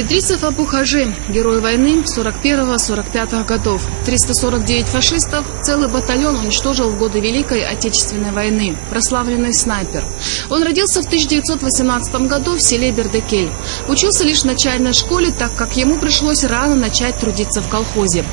Идрисов Абу-Хажи, герой войны 41-45 годов. 349 фашистов, целый батальон уничтожил в годы Великой Отечественной войны. Прославленный снайпер. Он родился в 1918 году в селе Бердекель. Учился лишь в начальной школе, так как ему пришлось рано начать трудиться в колхозе.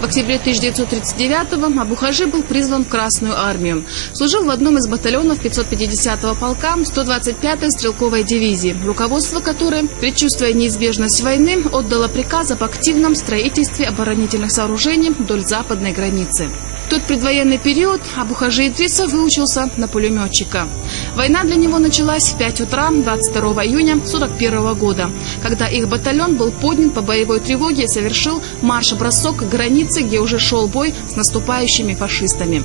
В октябре 1939-го Абу-Хажи был призван в Красную армию. Служил в одном из батальонов 550-го полка 125-й стрелковой дивизии, руководство которой, предчувствуя неизбежность войны, отдало приказ об активном строительстве оборонительных сооружений вдоль западной границы. В тот предвоенный период Абу-Хажи Идрисов выучился на пулеметчика. Война для него началась в 5 утра 22 июня 1941 года, когда их батальон был поднят по боевой тревоге и совершил марш-бросок к границе, где уже шел бой с наступающими фашистами.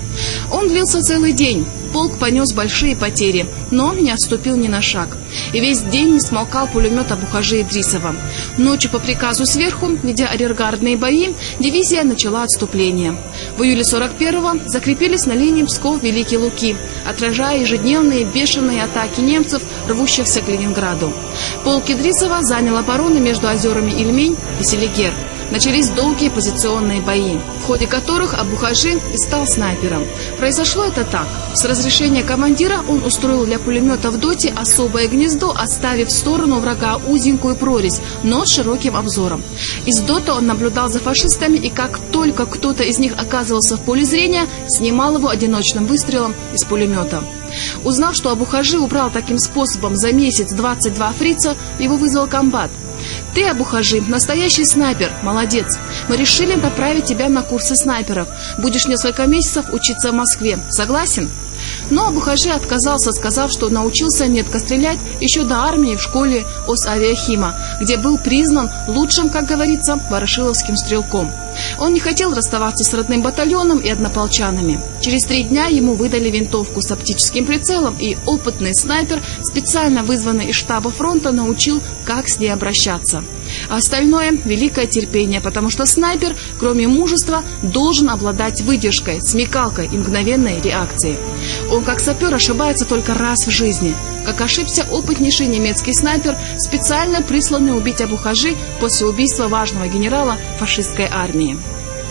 Он длился целый день. Полк понес большие потери, но не отступил ни на шаг. И весь день не смолкал пулемет Абу-Хажи Идрисова. Ночью по приказу сверху, ведя арьергардные бои, дивизия начала отступление. В июле 41-го закрепились на линии Псков-Великие Луки, отражая ежедневные бешеные атаки немцев, рвущихся к Ленинграду. Полк Идрисова занял обороны между озерами Ильмень и Селигер. Начались долгие позиционные бои, в ходе которых Абу-Хажи и стал снайпером. Произошло это так. С разрешения командира он устроил для пулемета в доте особое гнездо, оставив в сторону врага узенькую прорезь, но с широким обзором. Из дота он наблюдал за фашистами, и как только кто-то из них оказывался в поле зрения, снимал его одиночным выстрелом из пулемета. Узнав, что Абу-Хажи убрал таким способом за месяц 22 фрица, его вызвал комбат. «Ты, Абу-Хажи, настоящий снайпер, молодец. Мы решили направить тебя на курсы снайперов. Будешь несколько месяцев учиться в Москве. Согласен?» Но Абу-Хажи отказался, сказав, что научился метко стрелять еще до армии в школе Осавиахима, где был признан лучшим, как говорится, ворошиловским стрелком. Он не хотел расставаться с родным батальоном и однополчанами. Через 3 дня ему выдали винтовку с оптическим прицелом, и опытный снайпер, специально вызванный из штаба фронта, научил, как с ней обращаться. А остальное – великое терпение, потому что снайпер, кроме мужества, должен обладать выдержкой, смекалкой и мгновенной реакцией. Он, как сапер, ошибается только раз в жизни. Как ошибся опытнейший немецкий снайпер, специально присланный убить Абу-Хажи после убийства важного генерала фашистской армии.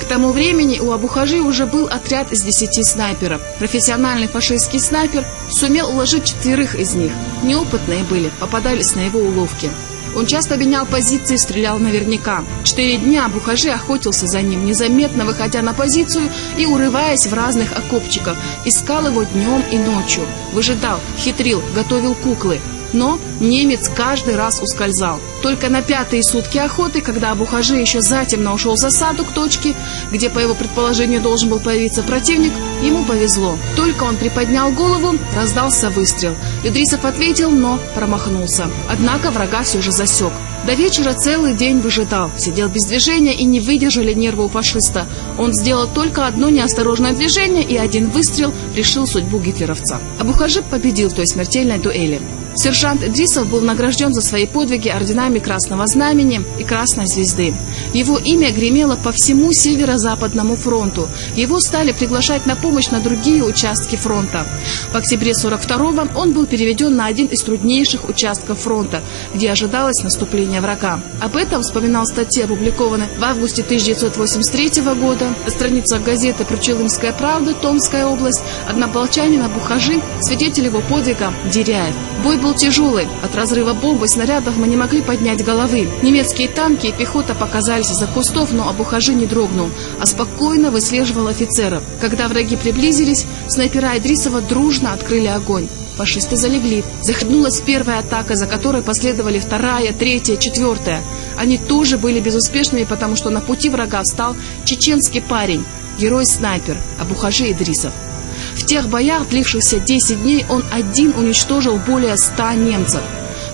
К тому времени у Абу-Хажи уже был отряд из 10 снайперов. Профессиональный фашистский снайпер сумел уложить 4 из них. Неопытные были, попадались на его уловки. Он часто менял позиции и стрелял наверняка. 4 дня Абу-Хажи охотился за ним, незаметно выходя на позицию и урываясь в разных окопчиках. Искал его днем и ночью. Выжидал, хитрил, готовил куклы. Но немец каждый раз ускользал. Только на 5-е сутки охоты, когда Абу-Хажи еще затемно ушел в засаду к точке, где, по его предположению, должен был появиться противник, ему повезло. Только он приподнял голову, раздался выстрел. Идрисов ответил, но промахнулся. Однако врага все же засек. До вечера целый день выжидал, сидел без движения, и не выдержали нервы у фашиста. Он сделал только одно неосторожное движение, и 1 выстрел решил судьбу гитлеровца. Абу-Хажи победил в той смертельной дуэли. Сержант Идрисов был награжден за свои подвиги орденами Красного Знамени и Красной Звезды. Его имя гремело по всему Северо-Западному фронту. Его стали приглашать на помощь на другие участки фронта. В октябре 1942-го он был переведен на один из труднейших участков фронта, где ожидалось наступление врага. Об этом вспоминал в статье, опубликованной в августе 1983 года на страницах газеты «Прочелымская правда», Томская область, однополчанин Абу-Хажи, свидетель его подвига Деряев. Бой был тяжелый. От разрыва бомб и снарядов мы не могли поднять головы. Немецкие танки и пехота показались из-за кустов, но Абу-Хажи не дрогнул, а спокойно выслеживал офицеров. Когда враги приблизились, снайпера Идрисова дружно открыли огонь. Фашисты залегли. Захлебнулась первая атака, за которой последовали 2-я, 3-я, 4-я. Они тоже были безуспешными, потому что на пути врага встал чеченский парень, герой-снайпер Абу-Хажи Идрисов. В тех боях, длившихся 10 дней, он один уничтожил более 100 немцев.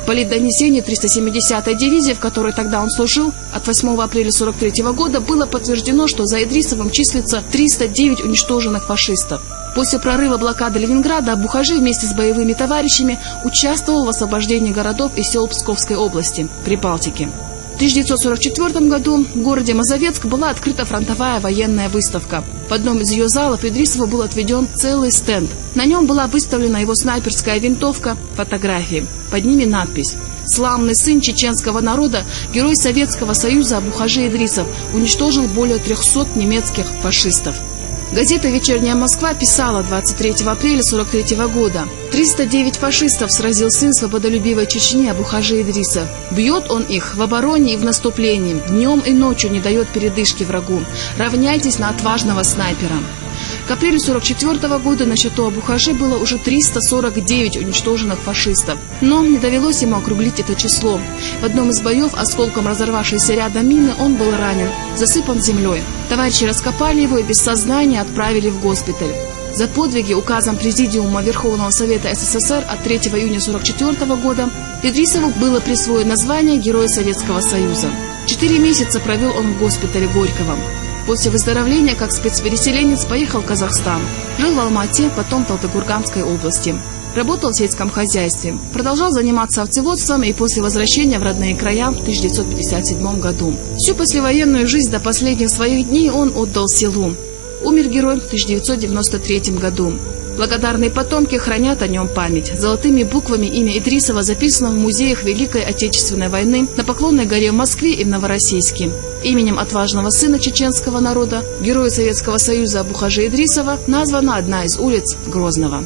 В политдонесении 370-й дивизии, в которой тогда он служил, от 8 апреля 1943 года было подтверждено, что за Идрисовым числится 309 уничтоженных фашистов. После прорыва блокады Ленинграда Абу-Хажи вместе с боевыми товарищами участвовал в освобождении городов и сел Псковской области, Прибалтики. В 1944 году в городе Мазовецк была открыта фронтовая военная выставка. В одном из ее залов Идрисову был отведен целый стенд. На нем была выставлена его снайперская винтовка, фотографии. Под ними надпись: «Славный сын чеченского народа, герой Советского Союза Абухажи Идрисов уничтожил более 300 немецких фашистов». Газета «Вечерняя Москва» писала 23 апреля 1943 года: 309 фашистов сразил сын свободолюбивой Чечни Абухажи Идрисов. Бьет он их в обороне и в наступлении, днем и ночью не дает передышки врагу. Равняйтесь на отважного снайпера. К апрелю 1944 года на счету Абухажи было уже 349 уничтоженных фашистов. Но не довелось ему округлить это число. В одном из боев, осколком разорвавшейся рядом мины, он был ранен, засыпан землей. Товарищи раскопали его и без сознания отправили в госпиталь. За подвиги указом Президиума Верховного Совета СССР от 3 июня 1944 года Идрисову было присвоено звание Героя Советского Союза. 4 месяца провел он в госпитале Горького. После выздоровления как спецпереселенец поехал в Казахстан. Жил в Алма-Ате, потом в Талдыкурганской области. Работал в сельском хозяйстве. Продолжал заниматься овцеводством и после возвращения в родные края в 1957 году. Всю послевоенную жизнь до последних своих дней он отдал селу. Умер герой в 1993 году. Благодарные потомки хранят о нем память. Золотыми буквами имя Идрисова записано в музеях Великой Отечественной войны на Поклонной горе в Москве и в Новороссийске. Именем отважного сына чеченского народа, героя Советского Союза Абухажи Идрисова, названа одна из улиц Грозного.